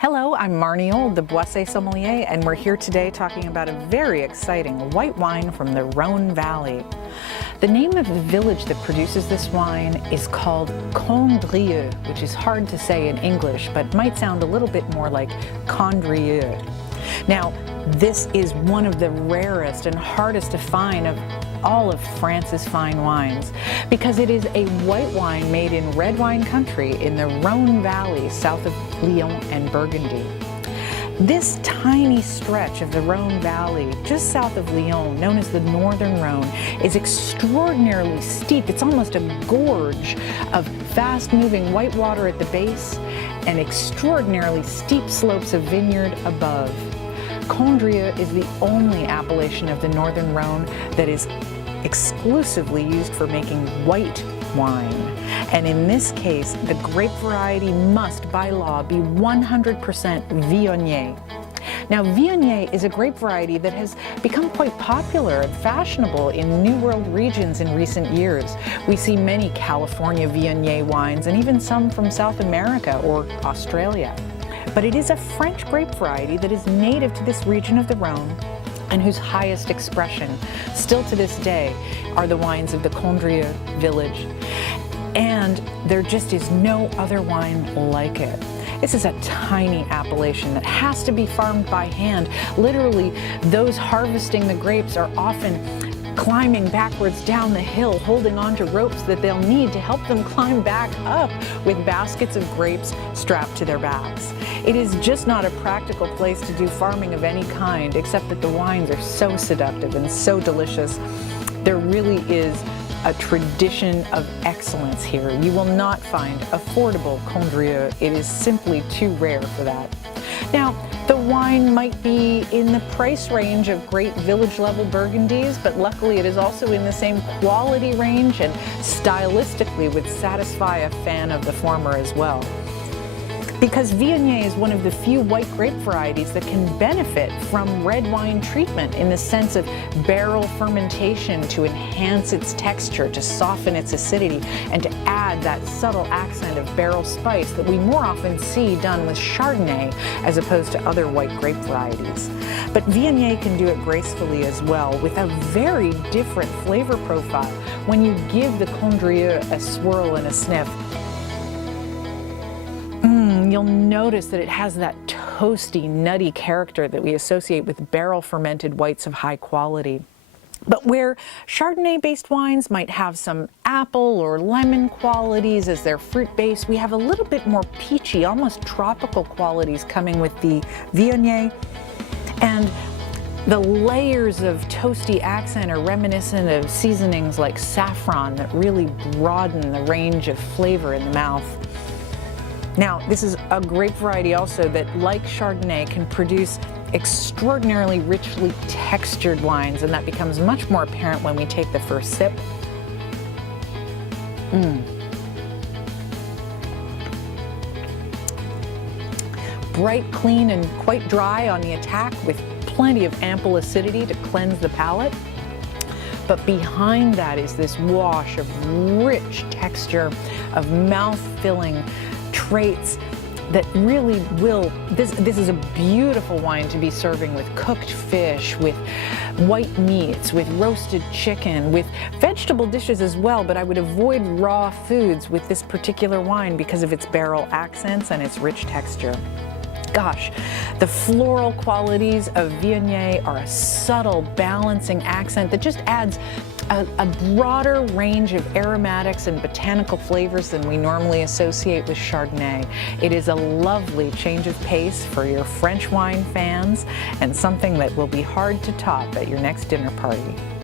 Hello, I'm Marnie Old, the Boisset sommelier, and we're here today talking about a very exciting white wine from the Rhone Valley. The name of the village that produces this wine is called Condrieu, which is hard to say in English, but might sound a little bit more like Condrieu. Now, this is one of the rarest and hardest to find of all of France's fine wines, because it is a white wine made in red wine country in the Rhone Valley, south of Lyon and Burgundy. This tiny stretch of the Rhone Valley, just south of Lyon, known as the Northern Rhone, is extraordinarily steep. It's almost a gorge of fast-moving white water at the base and extraordinarily steep slopes of vineyard above. Condrieu is the only appellation of the Northern Rhone that is exclusively used for making white wine. And in this case, the grape variety must, by law, be 100% Viognier. Now, Viognier is a grape variety that has become quite popular and fashionable in New World regions in recent years. We see many California Viognier wines and even some from South America or Australia. But it is a French grape variety that is native to this region of the Rhone and whose highest expression, still to this day, are the wines of the Condrieu village. And there just is no other wine like it. This is a tiny appellation that has to be farmed by hand. Literally, those harvesting the grapes are often climbing backwards down the hill, holding onto ropes that they'll need to help them climb back up with baskets of grapes strapped to their backs. It is just not a practical place to do farming of any kind, except that the wines are so seductive and so delicious. There really is a tradition of excellence here. You will not find affordable Condrieu. It is simply too rare for that. Now, the wine might be in the price range of great village-level Burgundies, but luckily it is also in the same quality range and stylistically would satisfy a fan of the former as well. Because Viognier is one of the few white grape varieties that can benefit from red wine treatment in the sense of barrel fermentation to enhance its texture, to soften its acidity, and to add that subtle accent of barrel spice that we more often see done with Chardonnay as opposed to other white grape varieties. But Viognier can do it gracefully as well, with a very different flavor profile when you give the Condrieu a swirl and a sniff. You'll notice that it has that toasty, nutty character that we associate with barrel-fermented whites of high quality. But where Chardonnay-based wines might have some apple or lemon qualities as their fruit base, we have a little bit more peachy, almost tropical qualities coming with the Viognier. And the layers of toasty accent are reminiscent of seasonings like saffron that really broaden the range of flavor in the mouth. Now, this is a grape variety also that, like Chardonnay, can produce extraordinarily richly textured wines, and that becomes much more apparent when we take the first sip. Bright, clean, and quite dry on the attack, with plenty of ample acidity to cleanse the palate. But behind that is this wash of rich texture, of mouth-filling traits that really will, this is a beautiful wine to be serving with cooked fish, with white meats, with roasted chicken, with vegetable dishes as well, but I would avoid raw foods with this particular wine because of its barrel accents and its rich texture. Gosh, the floral qualities of Viognier are a subtle balancing accent that just adds a broader range of aromatics and botanical flavors than we normally associate with Chardonnay. It is a lovely change of pace for your French wine fans and something that will be hard to top at your next dinner party.